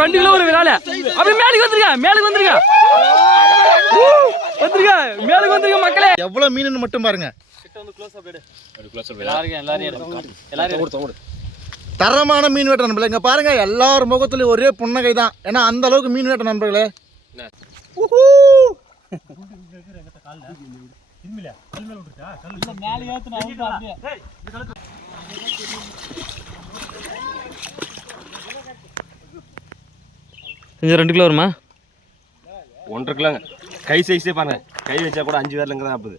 ரெண்டு கிலோ ஒரு விரால அப்படியே மேலுக்கு வந்துருங்க மேலுக்கு வந்துருங்க மக்களே எவ்வளவு மீன் மட்டும் பாருங்க. தரமான மீன் வேட்டை நண்பர்களே இங்க பாருங்க எல்லார் முகத்துலயும் ஒரே புன்னகை தான். ஏன்னா அந்த அளவுக்கு மீன் வேட்டை நண்பர்களே. உஹூ. செஞ்சு ரெண்டு கிலோ வருமா? ஒன்றரை கிலோங்க. கை சைஸே பாருங்க. கை வச்சா கூட அஞ்சு பேர்லங்க தான் ஆப்புது.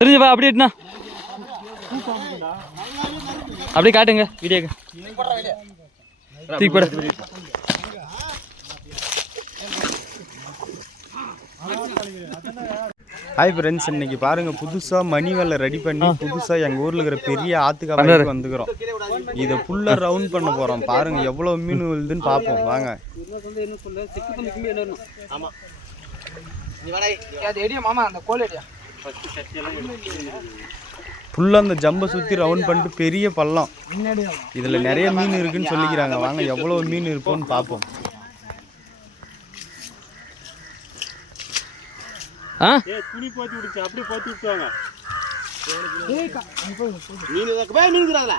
தெரிஞ்சுப்பா அப்படியே அப்படியே காட்டுங்க வீடியோக்கு. தூக்கி போட. ஹாய் ஃப்ரெண்ட்ஸ் இன்னைக்கு பாருங்க புதுசா மணி வேலை ரெடி பண்ணி புதுசா எங்க ஊர்ல இருக்கிற பெரிய ஆத்துக்கு வந்துக்கிறோம். இதை ஃபுல்லா ரவுண்ட் பண்ண போறோம். பாருங்க எவ்வளவு மீன் விழுதுன்னு பார்ப்போம். வாங்க. ஃபுல்லா அந்த ஜம்பை சுத்தி ரவுண்ட் பண்ணிட்டு பெரிய பள்ளம். இதுல நிறைய மீன் இருக்குன்னு சொல்லிக்கிறாங்க. வாங்க எவ்வளவு மீன் இருக்கும்னு பார்ப்போம். ஆ? துணி போத்தி விடுச்சு. அப்படியே போத்தி விட்டுவாங்க மீன் மீன்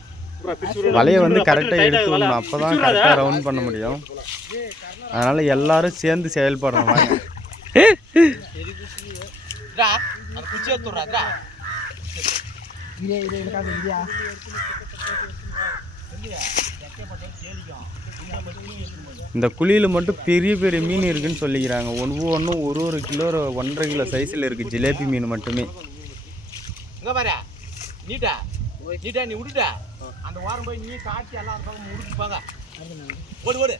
வலையை வந்து கரெக்டாக எடுத்து விடணும். அப்போ தான் கரெக்டாக ரவுண்ட் பண்ண முடியும். அதனால எல்லாரும் சேர்ந்து செயல்படணும் வாங்க இந்த குழியில் மட்டும் பெரிய பெரிய மீன் இருக்குன்னு சொல்லிக்கிறாங்க. ஒவ்வொன்றும் ஒரு ஒரு கிலோ ஒன்றரை கிலோ சைஸில் இருக்குது ஜிலேபி மீன் மட்டுமே. இங்க பாரு நீட்டா. நீட்டா நீ விட்டுட்ட. அந்த வாரம் போய் நீ காட்டி எல்லாம் அந்த பக்கம் முடிச்சுப்பாங்க ஓடு ஓடு.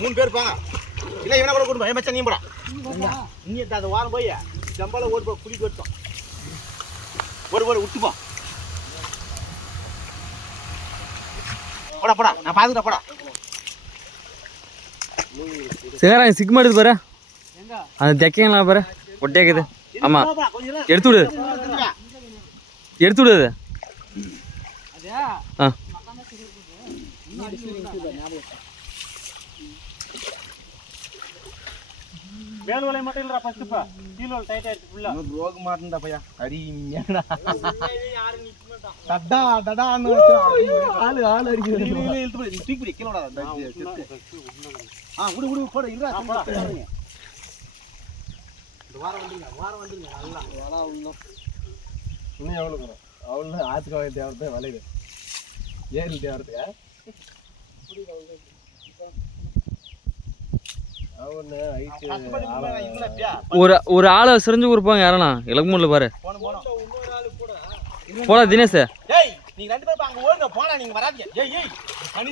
மூணு பேர் பாங்க. இல்ல இவனை கூட கூட்டு போ. மச்சான் நீ போடா. நீ அந்த வாரம் போய் ஜம்பால ஓடு போ குளிக்க வச்சோம் ஓடு ஓடு விட்டு போ. போடா போடா. நான் பாத்துக்கிட்ட போடா. சிகரா சிக்மா எடுத்து பாரு. அந்த தெக்கைங்களா பாரு. ஒட்டியாக்குது. ஆமா. எடுத்து விடு. எடுத்து விடு அது. ஆ. மட்டும் இல்லடா ஃபர்ஸ்ட் பா கீழ டைட் ஆயிடுச்சு ஃபுல்லா ரோக மாட்டேன்டா பையா. அடி மேடா தடா தடான்னு ஆளு ஆளு அடிக்குது. இழுத்து போய் தூக்கி பிடி கீழ விடாத. ஆ விடு விடு போட இல்லடா இந்த வாரம் வந்துருங்க வாரம் வந்துருங்க நல்லா. வலை அவ்வளோ இன்னும் எவ்வளவு அவ்வளவு ஆத்துக்காக தேவை வலையுது ஏறி தேவறதுக்கா அவனு ஒரு ஒரு ஆளை சிரிஞ்சு கொடுப்பாங்க யாரண்ணா இலக்கு முடியல பாரு. போடா தினேஷ்.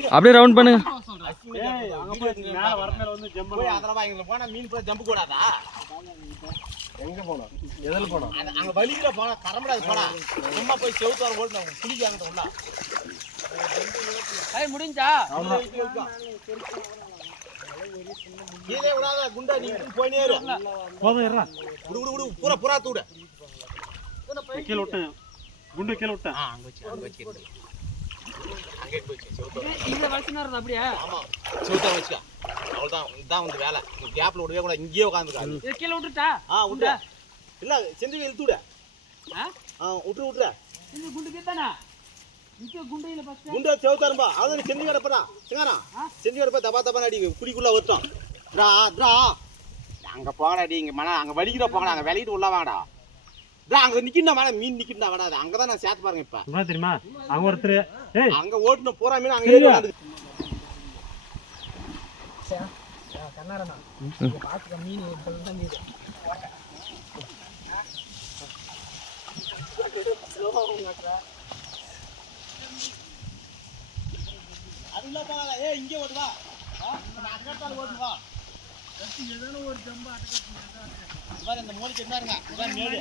அப்படியே ரவுண்ட் பண்ணுங்க அங்க போய் மேல வர மேல வந்து ஜம்ப் போய் அதெல்லாம் இங்க போனா மீன் போய் ஜம்பு கூடாதா? எங்க போனோம்? எதில் போனோம்? அங்க வலிக்கிற போனா கரம்படாது போனா சும்மா போய் செவுத்தார ஓடுன குளிக்காங்க உள்ள. முடிஞ்சா? கீழே விடாத குண்டா நீ போயினே இரு. போதும் இருடா விடு விடு விடு பூரா பூரா தூடு கீழே விட்டேன். குண்டு கீழே விட்டேன். அங்க வச்சு அங்க வச்சு அங்கே போச்சு செவுத்தார இந்த வருஷம் அப்படியே? ஆமா. செவுத்தார வச்சுக்கா. அவ்வளவுதான். இதுதான் வந்து வேலை. இந்த கேப்ல விடவே கூட இங்கேயே உட்காந்துருக்காரு கீழே விட்டுட்டா? ஆ விட்டு இல்ல செஞ்சு இழுத்து விடு. ஆ? ஆ விட்டு விட்டுற இந்த குண்டு கேட்டானா குண்டு செவுத்தாரும்பா அதான் செஞ்சு கிடப்படா சிங்காரா? செஞ்சு கிடப்ப தப்பா தப்பா அடி குடிக்குள்ள ட்ரா ட்ரா. அங்க போங்கடா அடி இங்க மன அங்க வலிக்கிற போங்கடா. அங்க விளையிட்டு உள்ள வாங்கடா. அங்க நிக்கிண்டா மேல மீன் நிக்கிண்டா வடாது அங்கதான் நான் சேர்த்து பாருங்க இப்ப. தெரியுமா? அவங்க ஒருத்தர் அங்க ஓட்டுன பூரா மீன் அங்க ஏறி உட்காந்து அது இல்ல போகாத ஏய் இங்கே ஓட்டு வா வா, நான் அங்க இடத்தால ஓட்டு வா இவர் இந்த மூலிகை என்னருங்க இதான் மேடு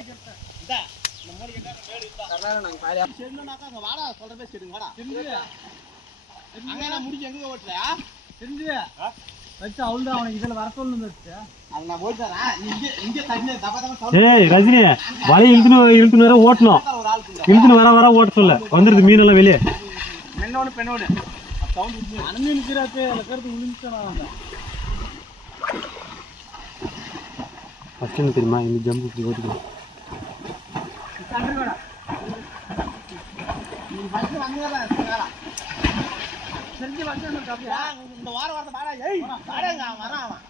இதா. இந்த மூலிகை என்ன மேடு இதா சரினாக்கா அங்க வாடா சொல்றதே சரிங்க வாடா அங்க நான் முடிச்சு எங்க ஓட்டுறா? அங்க ரஜினி வலையை இழுத்துன்னு இழுத்துன்னு வர ஓட்டணும். இழுத்துன்னு வர வர ஓட்ட சொல்ல. வந்துருது மீன் எல்லாம் வெளியே. பெண்ணோடு சவுண்ட் ஃபர்ஸ்ட் என்ன தெரியுமா? இந்த ஜம்பு இப்படி ஓட்டிக்கணும் இந்த வாரம் வாரத்தை வாடா ஏய் வாடாங்க அவன் வரான் அவன்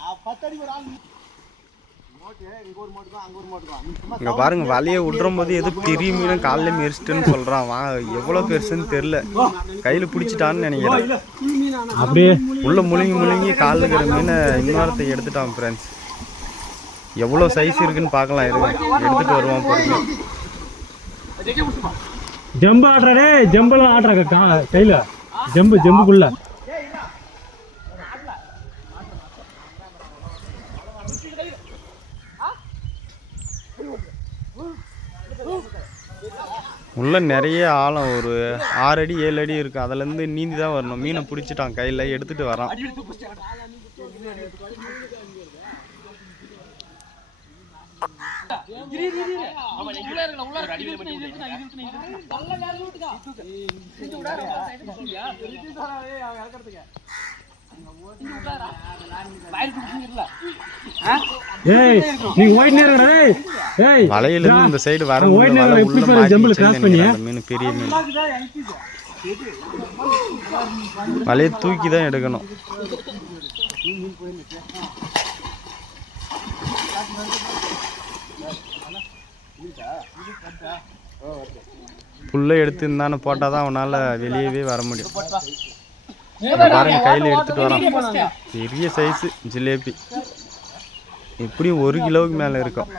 அவன் பத்து அடிக்கு ஒரு ஆள் மோட்டு இங்க ஒரு மோட்டு தான் அங்க ஒரு மோட்டு தான் நீ சும்மா இங்க பாருங்க வலையை விடுறும் போது ஏதோ பெரிய மீன் காலைல மெரிச்சிட்டுன்னு சொல்றான் வா எவ்வளவு பெருசுன்னு தெரியல கையில பிடிச்சிட்டான்னு நினைக்கிறேன் அப்படியே உள்ள முழுங்கி முழுங்கி காலில் இருக்கிற மீனை இன்னொருத்த எடுத்துட்டான் ஃப்ரெண்ட்ஸ் எவ்வளோ சைஸ் இருக்குன்னு பார்க்கலாம் இருங்க எடுத்துட்டு வருவான் பொறுமை ஜம்பு ஆடுறாடே ஜம்பெல்லாம் ஆடுறாங்க கா கையில். ஜம்பு ஜம்புக்குள்ள. உள்ள நிறைய ஆழம் ஒரு ஆறு அடி ஏழு அடி இருக்கு. அதுலேருந்து நீந்தி தான் வரணும். மீனை பிடிச்சிட்டான் கையில் எடுத்துட்டு வரான். ஏய் நீங்க ஒயிட் நேரம் டேய் ஏய் வலையிலேருந்து இந்த சைடு வர அவன் முடியல white வலை எப்படி உள்ள பாரு, ஜம்புல cross மாட்டிக்கிச்சுன்னு பண்ணியா? நினைக்கிறேன் அந்த மீன் பெரிய மீன். வலையை தூக்கி தான் எடுக்கணும். புல்லை எடுத்து இருந்தானே போட்டால் தான் அவனால் வெளியவே வர முடியும். பாருங்க கையில் எடுத்துட்டு வரான் பெரிய சைஸு ஜிலேபி. எப்படியும் ஒரு கிலோவுக்கு மேலே இருக்கும்.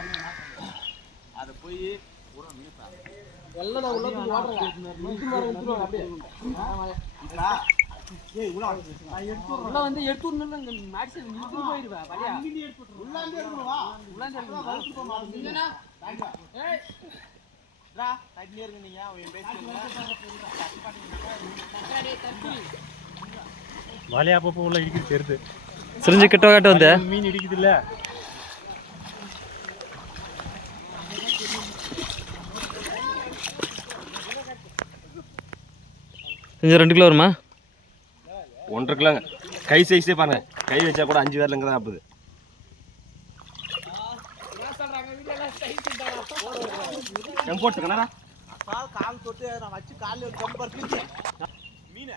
தண்ணி இருக்கு நீங்க. அவன் பேசி வலையா அப்பப்போ உள்ள இடிக்குது தெரியுது சிரிஞ்சு கிட்ட காட்டு வந்த. மீன் இடிக்குது இல்ல கொஞ்சம் ரெண்டு கிலோ வருமா? ஒன்றரை கிலோங்க. கை சைஸே பாருங்க. கை வச்சா கூட அஞ்சு பேர்ல இங்கே தான் ஆப்புது கால் தொட்டு நான் வச்சு காலில் ஒரு கம்பர் மீன்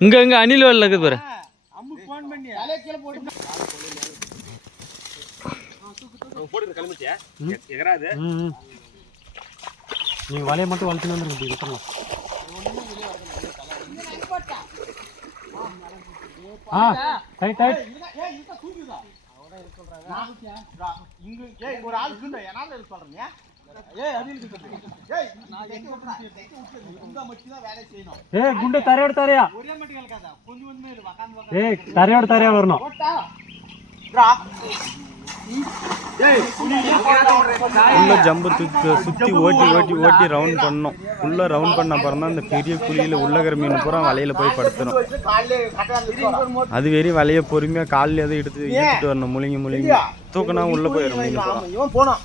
இங்க இங்க அணில் வேலை இருக்குது பாரு. அம்மு ஃபோன் பண்ணி தலையை போட்டு எகராது வலையை மட்டும் வளர்த்துன்னு வந்து இப்படி விட்டுறலாம் ஆ டைட் டைட் ஏய் தூக்குதா இங்க ஏய் ஒரு ஆள் என்னால சொல்றீங்க? ஏய் அது இருக்கு ஏய் நான் எங்க விட்டுறேன்? தைக்க விட்டுறேன்? உங்க மட்டும் தான் வேலை செய்யணும். ஏய் குண்டை தரையோட தரையா? ஒரே மட்டும் இருக்காதா கொஞ்சம் கொஞ்சம் இரு உட்காந்து ஏய் தரையோட தரையா வரணும். உள்ள ஜம்பு தூக்கி சுற்றி ஓட்டி ஓட்டி ஓட்டி ரவுண்ட் பண்ணணும் உள்ள ரவுண்ட் பண்ண அப்புறம் தான் அந்த பெரிய குழியில் உள்ளகிற மீன் பூரா வலையில போய் கட்டாந்து அது வெறி வலையை பொறுமையாக காலில் எதுவும் எடுத்து எடுத்துட்டு வரணும். முழுங்கி முழுங்கி. தூக்கினா உள்ள போயிடும் மீன் போனோம்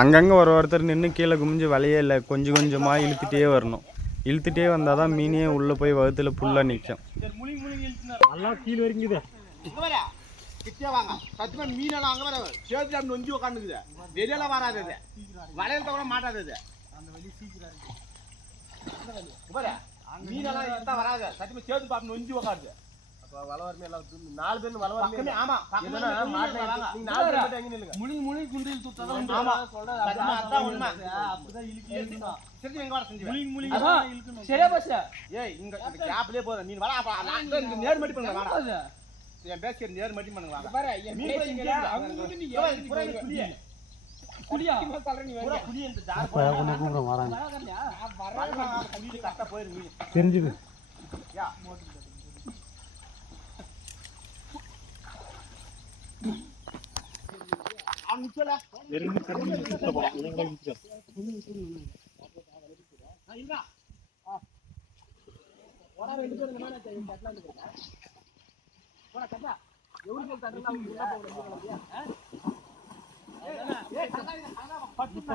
அங்கங்கே ஒரு ஒருத்தர் நின்று கீழே குமிஞ்சு வலையே இல்லை கொஞ்சம் கொஞ்சமாக இழுத்துட்டே வரணும். இழுத்துட்டே வந்தால் தான் மீனே உள்ளே போய் வகுத்துல புல்லாக நிற்கும் முழி முழி இழுத்துனா நல்லா கீழே வர கிட்டே வாங்க. சத்தியமா மீனெல்லாம் அங்க வர அப்படி நொஞ்சி உட்காந்துக்குது வெளியெல்லாம் வராது அது வளையல் கூட மாட்டாது அது அந்த வழி சீக்கிரம் இருக்கு மீனெல்லாம் வராது. சத்தியமா சேத்து பாப்பு நொஞ்சி உட்காருது நாலு பேர் வள பக்கமே ஆமா என்னன்னா. நீங்க நாலு பேர் எங்க நில்லுங்க ஆமா. சத்தியமா அதான் உண்மை. செஞ்சு எங்க வர செஞ்சு சரியா பஸ் ஏய் இங்க இந்த கேப்லயே நீ வர அப்ப. நான் நேர் பண்ணுங்க வாடா. என் பேசி நேர் மட்டி பண்ணுங்க வாங்க பாரு என் பேச்சு வந்து நீ இந்த ஜார் வராங்க. போயிரு மீன் தெரிஞ்சுது. யா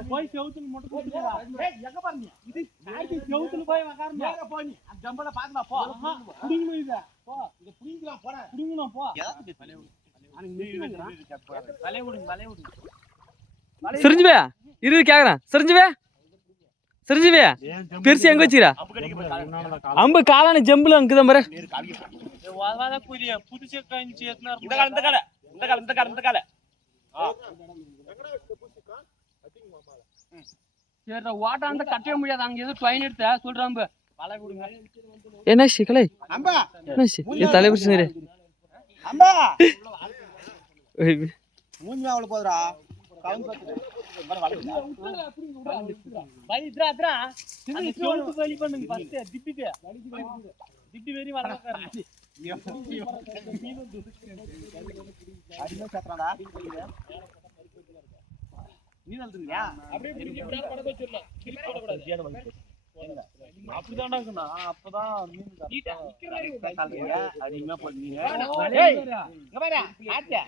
போய் செவுத்துல மட்டும் போட்டுடா ஏய் எங்க பாருங்க? இது நாய்க்கு செவுத்துல போய் உட்காருங்க நேரா போ நீ அந்த ஜம்பல பாக்கலாம் போ சிரிஞ்சுவே. இரு கேக்குறேன். சிரிஞ்சுவே. சிரிஞ்சுவே. பெருசு எங்க வச்சுக்கிறா? அம்பு காலான ஜம்புல அங்குதான் பாரு. வாதா புரிய. புதுசு கஞ்சி எத்தனை இந்த கால இந்த கால. இந்த கால இந்த கால இந்த கால. சரி ஓட்டாண்ட கட்டவே முடியாது. அங்க எதுவும் ட்ரெயின் எடுத்த சொல்றான் என்ன சிக்கலை அம்பா. என்ன என் தலைவர் அம்பா. மூஞ்சி அவள போதுடா. நீ நல்லதுங்கயா அப்படியே அப்படிதான்டா இருக்கணும் அப்பதான் மீன் போடுங்க ஏய் இங்க பாரு ஆச்சே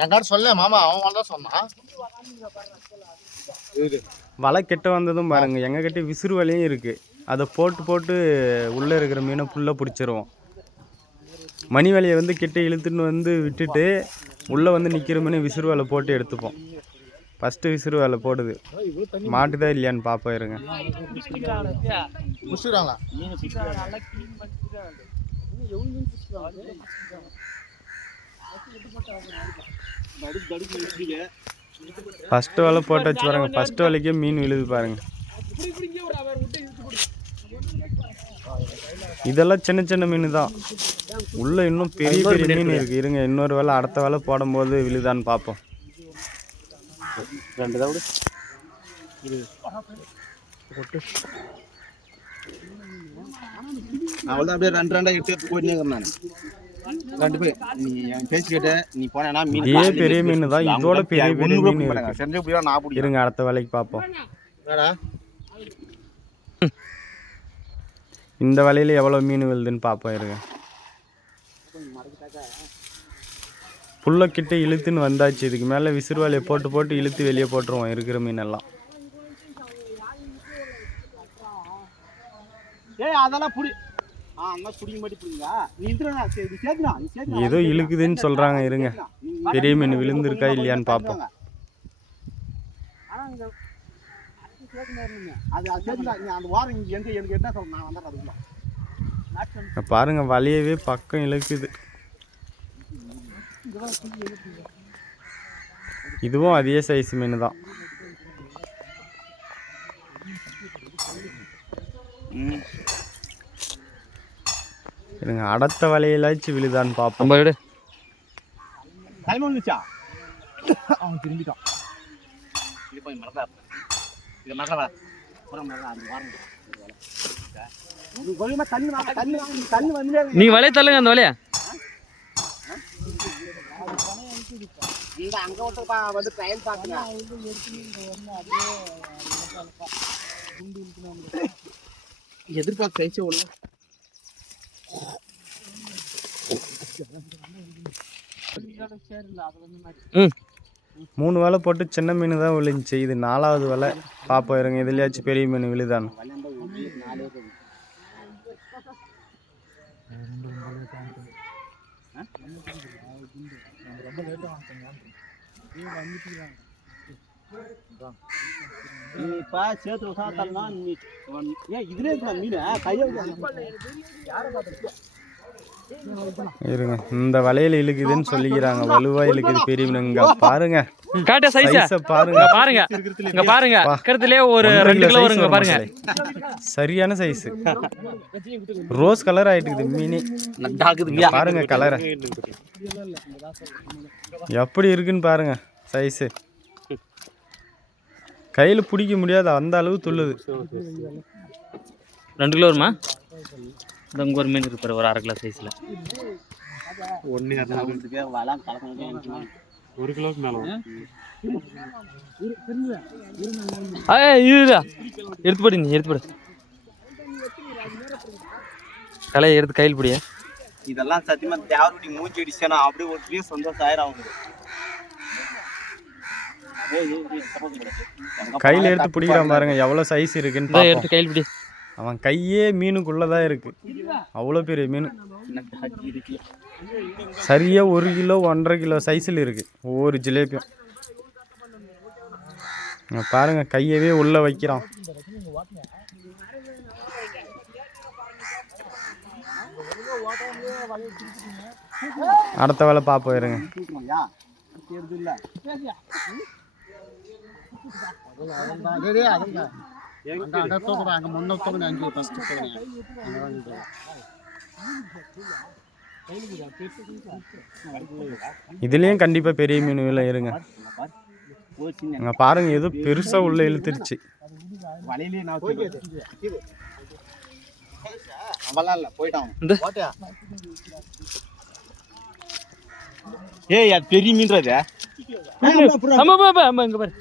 என்கிட்ட சொல்ல மாமா அவன் வந்தா சொன்னான் வலை கெட்ட வந்ததும் பாருங்க எங்ககிட்ட விசிறு வலையும் இருக்கு. அதை போட்டு போட்டு உள்ளே இருக்கிற மீனை ஃபுல்லாக பிடிச்சிருவோம். மணி வலையை வந்து கிட்ட இழுத்துன்னு வந்து விட்டுட்டு உள்ளே வந்து நிற்கிற மீனை விசிறு வலை போட்டு எடுத்துப்போம். ஃபஸ்ட்டு விசிறு வலை போடுது. மாட்டுதா இல்லையான்னு பார்ப்போம் இருங்க. ஃபஸ்ட்டு வலை போட்டு வச்சு பாருங்க. ஃபஸ்ட்டு வலைக்கே மீன் விழுது பாருங்க. இதெல்லாம் சின்ன சின்ன மீன் தான் உள்ள இன்னும் பெரிய பெரிய மீன் இருக்கு. இருங்க இன்னொரு வேலை அடுத்த வேலை போடும்போது விழுதான்னு பார்ப்போம் அப்படியே ரெண்டு ரெண்டா எடுத்து போயிட்டே இருக்கிறேன் நான் ரெண்டு பேர் நீ என் பேச்சு கேட்ட நீ போனேன்னா மீன் இதே பெரிய மீன் தான் இதோட பெரிய பெரிய மீன் இருக்கு செஞ்ச நான் இருங்க அடுத்த வேலைக்கு பார்ப்போம் இந்த வலையில எவ்வளோ மீன் விழுதுன்னு பார்ப்போம் இருங்க புல்ல கிட்ட இழுத்துன்னு வந்தாச்சு. இதுக்கு மேலே விசிறு வலையை போட்டு போட்டு இழுத்து வெளியே போட்டுருவோம் இருக்கிற மீனெல்லாம். ஏதோ இழுக்குதுன்னு சொல்றாங்க இருங்க. பெரிய மீன் விழுந்திருக்கா இல்லையான்னு பார்ப்போம். பாருங்க வலையவே பக்கம் இழுக்குது. இதுவும் அதே சைஸ் மீன் தான். இருங்க அடுத்த வலையிலாச்சும் விழுதான்னு பார்ப்போம். நம்ம விடு டைம் வந்துச்சா? அவன் திரும்பிட்டான். இது போய் மறந்தா இது மறந்தா நீ வலைய தள்ளுங்க அந்த வலைய. இந்த அங்க பா- வந்து ட்ரையல் எதிர்பார்த்து சைச்சே ஒண்ணு. ம். மூணு வலை போட்டு சின்ன மீன் தான் விழுந்துச்சு. இது நாலாவது வலை பார்ப்போம் இருங்க. இதுலயாச்சும் பெரிய மீன் விழுதான் இப்ப சேத்துல சாத்தா நீ ஏன் இதுல இருக்கா மீன்? கையை இருங்க. இந்த வலையில இழுக்குதுன்னு சொல்லிக்கிறாங்க. வலுவா இழுக்குது பெரிய மீன். இங்க பாருங்க. காட்ட சைஸ பாருங்க. பாருங்க. இங்க பாருங்க. பக்கத்துலயே ஒரு ரெண்டு கிலோ வருங்க பாருங்க. சரியான சைஸ் ரோஸ் கலர் ஆயிட்டுக்குது மீனி. பாருங்க கலரை எப்படி இருக்குன்னு பாருங்க சைஸு கையில் பிடிக்க முடியாது. அந்த அளவு துள்ளுது. ரெண்டு கிலோ வருமா? இந்த ஒரு மீன் இருக்கு பாரு ஒரு அரை கிலோ சைஸ்ல கலக்கணும் ஒரு கிலோக்கு மேலே இதுடா எடுத்து போடு நீ எடுத்து போடு. கலையை எடுத்து கையில் பிடிய. இதெல்லாம் சத்தியமா தேவருடைய மூஞ்சி அடிச்சேனா அப்படியே ஒரு பெரிய சந்தோஷம் ஆயிரம் கையில் எடுத்து பிடிக்கிறான் பாருங்க எவ்வளோ சைஸ் இருக்குன்னு. எடுத்து கையில் பிடி. அவன் கையே மீனுக்குள்ளே தான் இருக்கு அவ்வளோ பெரிய மீன் சரியா ஒரு கிலோ ஒன்றரை கிலோ சைஸில் இருக்கு ஒவ்வொரு ஜிலேபியும் பாருங்கள் பாருங்க கையவே உள்ள வைக்கிறான் அடுத்த வேலை பார்ப்போம் இருங்க அங்க முன்ன தோங்க அஞ்சு ஃபர்ஸ்ட் இதுலேயும் கண்டிப்பாக பெரிய மீன் விலை இருங்க. அங்கே பாருங்க ஏதோ பெருசாக உள்ள இழுத்துருச்சு. ஏய் அது பெரிய மீன்றது இங்க பாரு.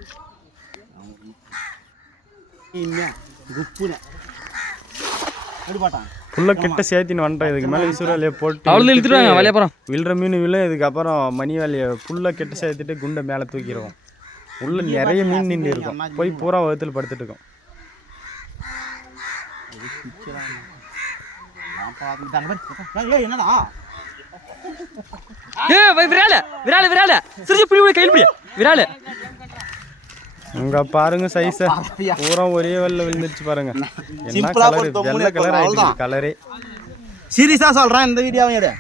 ஃபுல்லாக கிட்ட சேர்த்தின்னு வந்துட்டோம் இதுக்கு மேலே விசுறாலே போட்டு அவ்வளோ இழுத்துருவாங்க வலைய போறோம் விழுற மீன் விழ இதுக்கப்புறம் மணி வேலையை ஃபுல்லாக கெட்ட சேர்த்துட்டு குண்டை மேலே தூக்கிடுவோம். உள்ள நிறைய மீன் நின்று இருக்கும். போய் பூரா வகுத்தில் படுத்துட்டு இருக்கோம். என்னடா ஏய் வை, விரால விரால விரால. சிரிச்சு பிடி கையில் பிடி விரால. இங்க பாருங்க சைஸ பூரா ஒரே வெள்ள விழுந்துருச்சு பாருங்க. என்ன கலர் வெள்ளை கலர் ஆயிடுச்சு. கலரே சீரியஸா சொல்றேன் இந்த வீடியோவும் எடு.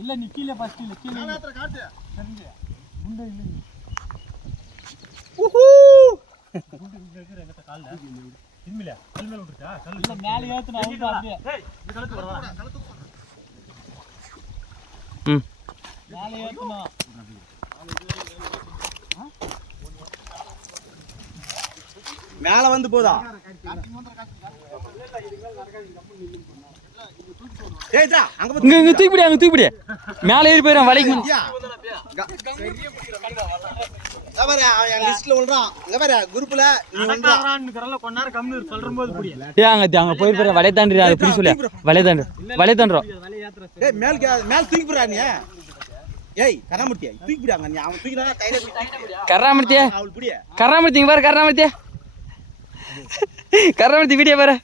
இல்ல நீ கீழே ஃபர்ஸ்ட் இல்ல கீழே மேலே ஏத்துனா அப்படியே மேலே வலைக்கு முன். இங்க பாரு அவன் என் லிஸ்ட்ல விழுறான் இங்க பாரு குரூப்ல நீ விழுறான் கொஞ்ச நேரம் கம்மி சொல்லும் போது? அங்க அங்க போய் போய் வலைய தாண்டி அதை பிடி சொல்லு வலைய தாண்டு வலைய தாண்டுறோம் ஏய் மேல் கே- மேல் தூக்கி கராமூர்த்தி பாரு கராமூர்த்தியே. கராமூர்த்தி வீடியோ பாரு.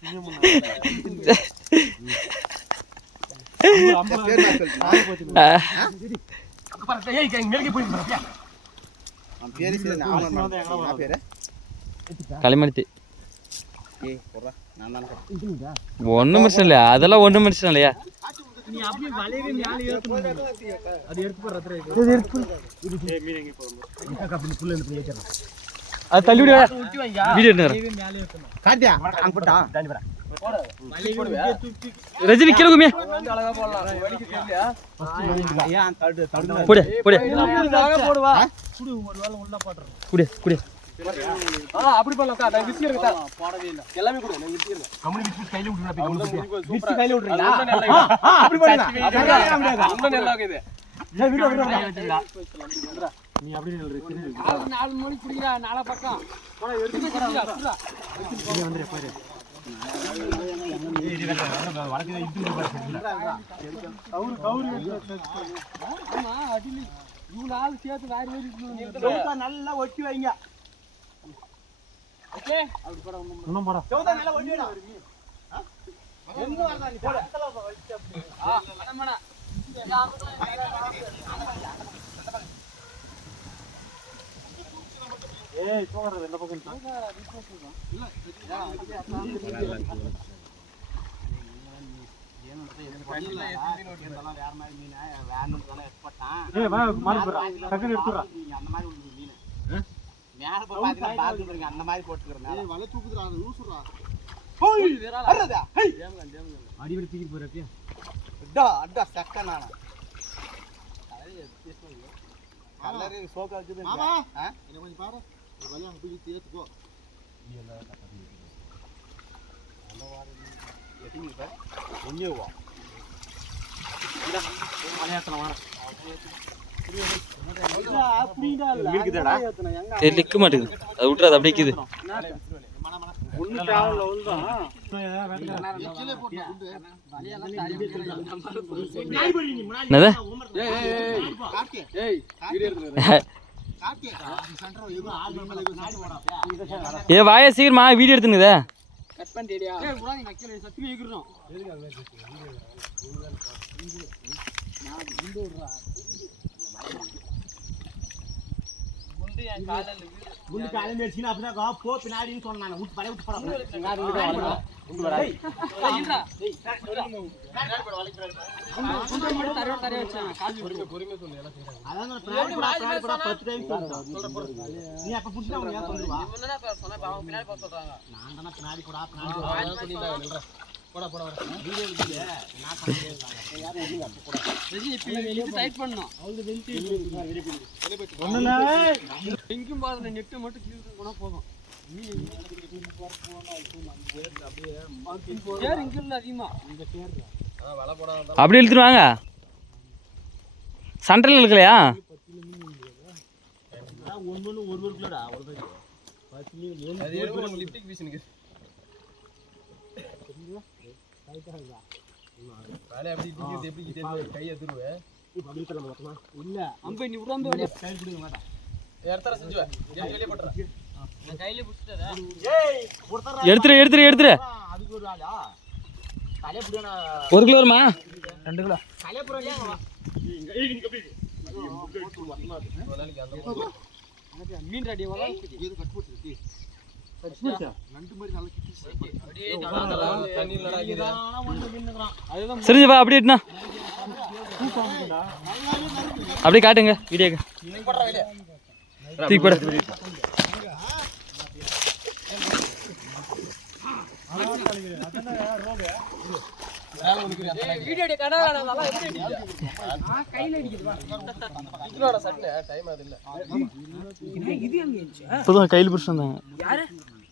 பேர் நான் சொல்லிட்டேன் ஆ. அவன் பேரு சரி நான் அவன் மறந்துட்டேன். என்ன பேரு? களிமடுத்தி ஏய் போடுறா. நான் தான் ஒன்றும் பிரச்சனை இல்லையா? அதெல்லாம் ஒன்றும் பிரச்சனை இல்லையா? நீ அப்படியே வளையவே மேலே ஏத்தணும் அது எடுத்து போடுற அது தள்ளி விடு வீடியோ எடுத்துறேன் காட்டியா அங்க போட்டா. கிளம்புமே ரஜினி தடு தடு குடி குடி போடுவா குடி குடி. அப்படி பண்ணலாம் நான் விசி இருக்கா போடவே இல்ல எல்லாமே கொடு நான் விசி இருக்கேன் கம்மி விசி கையில விட்டுறா விசி கையில விட்டுறீங்களா அப்படி பண்ணுங்க ரொம்ப நல்லா இருக்குது நீ அப்படி நாலு மணி குடிக்கிறா நாலா பக்கம் வந்துரு போயிரு நல்லா ஒட்டி வைங்க இன்னும் போடா சௌதா நல்லா ஒட்டி வைடா அந்த மாதிரி போட்டுக்கிறேன் அட்டா அட்டா சக்க நானா. கலரு சோக்கா வச்சது கொஞ்சம் பாரு. வலியாங்க பிடிச்சி ஏத்துக்கோ. நிற்க மாட்டேங்குது அது விட்டுறது அப்படியே இருக்குது என்னது ஏ வாய சீக்கிரமா வீடியோ எடுத்துனுதே குண்டு காலம் மேடிச்சினா அப்படிதான் போ பின்னாடின்னு சொன்னாங்க விட்டு பழைய விட்டு போடா அதான் நான் பின்னாடி போடா, போடா, பத்து time சொல்லிட்டேன். நீ அப்ப புடிச்சா அவன் ஏன் சொல்லுவா? நான் தானே பின்னாடி போடா, பின்னாடி போடா. அப்படி இழுத்துட்டு வாங்க. சண்டையில் இழுக்கலையா? ஒண்ணு ஒரு ஒரு கிலோடா, பேரு. எடுத்துரு எடுத்துரு எடுத்துரு. அதுக்கு ஒரு கிலோ வருமா? தலைய புடியா இல்லையா? சரிஞ்சு வா அப்படியே எட்டுனா அப்படியே காட்டுங்க வீடியோக்கு. தூக்கி போடு. இப்போதான் கையில்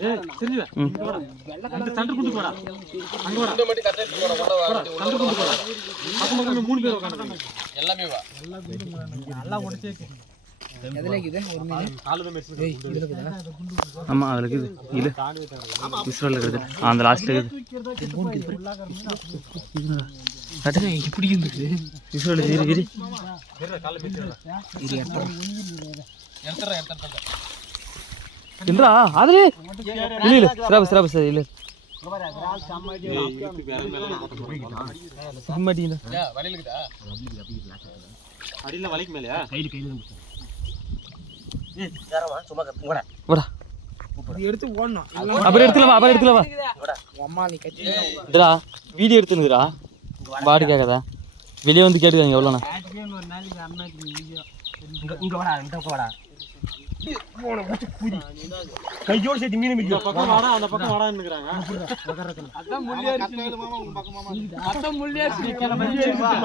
சார் வீடியோ ஆமாம் அதில் இருக்குது இல்லை விஸ்வல் இருக்குது ஆ, அந்த லாஸ்ட் இருக்குது இப்படி இருக்குது விஸ்வல் இரு இரு அதுலே இல்லை இல்லை சிராபு சிராபு சார் இல்லை. செம்மடிங்களா அடியில் வலிக்கு மேலையா? அப்புறம் எடுத்துலவா அப்புறம் எடுத்துலவா இதுடா வீடியோ எடுத்துனுக்குறா பாடு கேட்காதா. வெளியே வந்து கேட்டுக்காங்க எவ்வளோண்ணா கையோடு சேர்த்து மீன் மிதிக்கும் பக்கம் வாடா அந்த பக்கம் வாடான்னுக்குறாங்க அதான் முள்ளே அதான் முள்ளே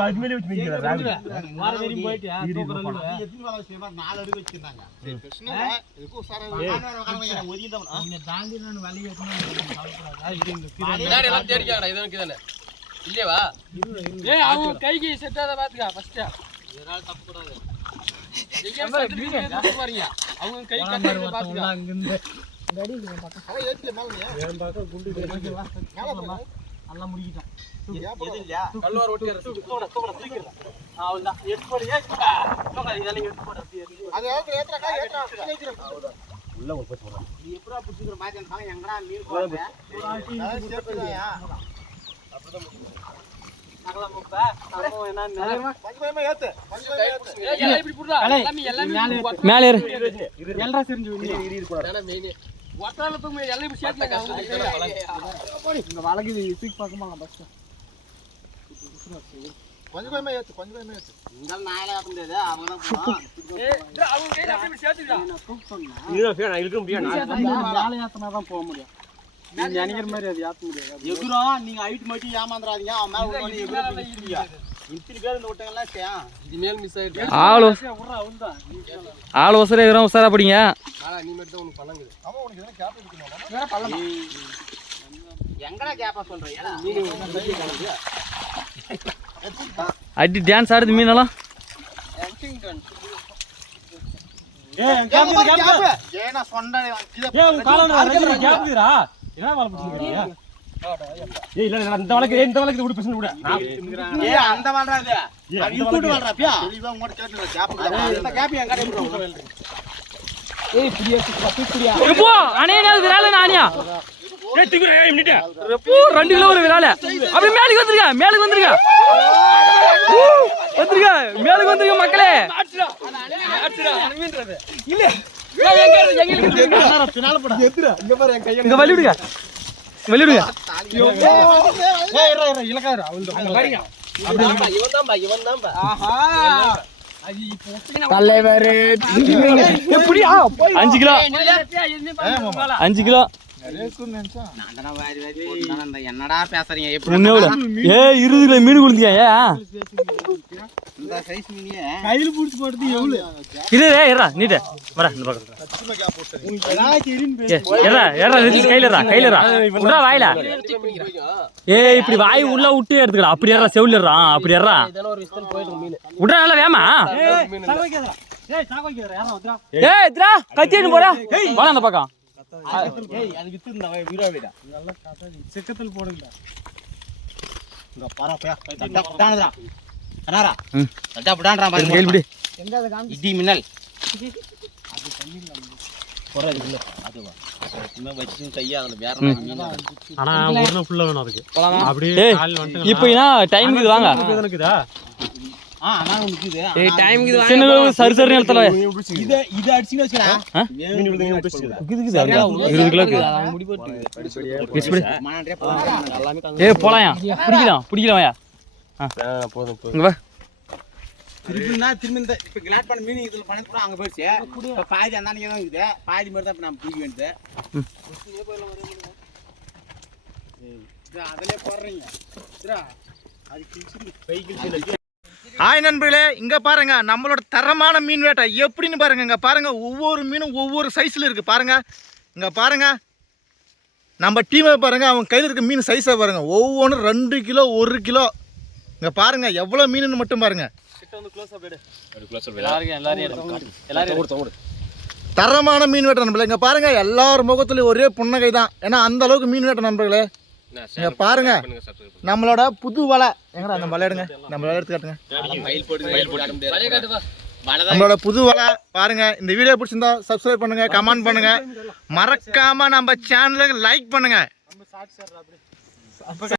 அது மேலே வச்சு மிதிக்கிறார் ராவி. வார வரையும் போயிட்டியா தூக்குறதுல நாலு அடி வச்சிருந்தாங்க. சரி, பிரச்சனை இல்லை. இதுக்கு உஷாரா இரு. நான் வேற உட்காந்து வைக்கிறேன். ஒதுங்கிட்டோம்னா. நீங்க தாண்டி நான் வழி முன்னாடி எல்லாம் தேடிக்காங்கடா இது எனக்கு தானே. இல்லையவா ஏய் அவங்க கைக்கு செட் ஆத பாத்துக்க. ஃபர்ஸ்ட் பாருங்க அவங்க கை கட்டி பாத்துக்க அங்கிருந்து அவன். மேல போடா. நல்லா முடிக்கிட்டான் எது இல்லையா? அவ்வளவுதான் எடுத்து போடு ஏய் தூக்காத, இதெல்லாம் எடுத்து போடு அப்படியே ஏத்துறாக்கா? நீ எப்படா பிடிச்சிக்கிற மாதிரி எங்கடா மீன் போடுற? அதான். நகலாம் முப்ப, கொஞ்சம் கொஞ்சம் எல்லாம் எல்லாமே செஞ்சு விடு. எல்லாம் இப்படி சேர்த்துலங்க இங்க வழக்குது தூக்கி பார்க்கமா பஸ் கொஞ்சம் கொஞ்சமா ஏத்து. கொஞ்சம் கொஞ்சமா ஏத்து. இங்கெல்லாம் நாயெல்லாம் முடியாது. அவங்க தான் அவங்க கையில அப்படியே முடியாது. நான் ஏத்தனா தான் போக முடியும் நீங்க நினைக்கிற மாதிரி அது ஏத்த முடியாது. நீங்க height மட்டும் ஏமாந்துடாதீங்க. அவன் மேல. இத்தனை பேர் இந்த இது மேல் மிஸ் ஆயிடுச்சு. ஆள் ஆள் ஒசரே இருக்கிறோம் உசாரா படிங்க. ஆனா நீ மட்டும் தான் உனக்கு பழங்குது ஆமா, உனக்கு எதனா கேப் இருக்கணுமா? எங்கடா கேப்பா சொல்றீங்க அடி டான்ஸ் ஆடுது மீனெல்லாம். உன் காலான கேப்துடா என்ன வேலை பண்ணிருக்கீங்க ஏய், இல்ல, இல்ல, இந்த வழக்கு இந்த வழக்கு விடு பிரச்சனை விடு. நான் ஏ அந்த வாழ்றாது ஏய், அது வழக்கு- வாழ்றாப்பியா தெளிவா உங்கள்ட்ட கேட்டு கேப் இந்த கேப் என் கடை எப்போ அணையா விரால நானியா ஏய், தூக்குறேன், ஏய், நின்னுட்டே. எப்போ ரெண்டு கிலோ ஒரு விரால அப்படியே மேலுக்கு வந்துருங்க மேலுக்கு வந்துருங்க. ஊ, வந்துருங்க மேலுக்கு வந்துருங்க மக்களே. இங்க விடுங்க விடுங்க இவன் எப்படியா? அஞ்சு கிலோ. அஞ்சு கிலோ. என்னடா. பேசுறீங்க ஏ மீன் குளிந்தியா கையில் பிடிச்சி போடுறது எவ்வளவு? நீட்டு. வரா இந்த ஏ ஏறா வாயில? ஏய் இப்படி வாய் உள்ள விட்டு எடுத்துக்கடா. அப்படி ஏறா செவுல அப்படி ஏறா விட்றா நல்லா வேமா? ஏய் கத்திட்டு போடா. வாடா அந்த பக்கம். வித்து இந்த வீடியோ வீடா சிக்கத்தில் போடுங்க இங்க பாரா போயா இடி மின்னல் போறது இல்ல அதுவா அப்படியே இப்போ டைம் வாங்க சரி சரி இடத்துல இது இது அடிச்சுன்னு வச்சுடா மீன் விழுந்து நீ பிடிச்சிக்கிறா. இருபது கிலோ இருக்குது. பிடி பிடி மானே போலாம் ஏய் போலாயா பிடிக்கலாம் பிடிக்கலாம்யா ஆ, போதும் போதும். இங்க வா. திருப்பினா திரும்பி இந்த இப்ப கிளாட் பண்ண மீன் இதுல பண்ணது கூட அங்க போயிடுச்சு. இப்ப பாதி அந்த அன்னைக்கு தான் இருக்குது. பாதி மாதிரி தான் இப்ப நம்ம பிடிக்க வேண்டியது. அதிலே போடுறீங்க. ஹாய் நண்பர்களே இங்க பாருங்க நம்மளோட தரமான மீன் வேட்டை. எப்படின்னு பாருங்க இங்க பாருங்க ஒவ்வொரு மீனும் ஒவ்வொரு சைஸ்ல இருக்கு. பாருங்க இங்க பாருங்க. நம்ம டீமை பாருங்க அவன் கையில் இருக்க மீன் சைஸை பாருங்க. ஒவ்வொன்றும் ரெண்டு கிலோ ஒரு கிலோ. இங்க பாருங்க எவ்வளோ மீனுன்னு மட்டும் பாருங்க. அதுக்குள்ள சொல்றேன். எல்லாரும் எல்லாரும் எல்லாரும் தொகுடு, தொகுடு. தரமான மீன் வேட்டை நண்பர்களே இங்கே பாருங்க எல்லார் முகத்துலையும் ஒரே புன்னகை தான் ஏன்னா அந்த அளவுக்கு மீன் வேட்டை நண்பர்களே. இங்க பாருங்க. பண்ணுங்க, subscribe பண்ணுங்க. நம்மளோட புது வலை. எங்கடா அந்த வலை எடுங்க. நம்ம வலை எடுத்து காட்டுங்க. நம்மளோட புது வலை பாருங்க. இந்த வீடியோ பிடிச்சிருந்தா சப்ஸ்கிரைப் பண்ணுங்க கமெண்ட் பண்ணுங்க. மறக்காம நம்ம சேனலுக்கு லைக் பண்ணுங்க.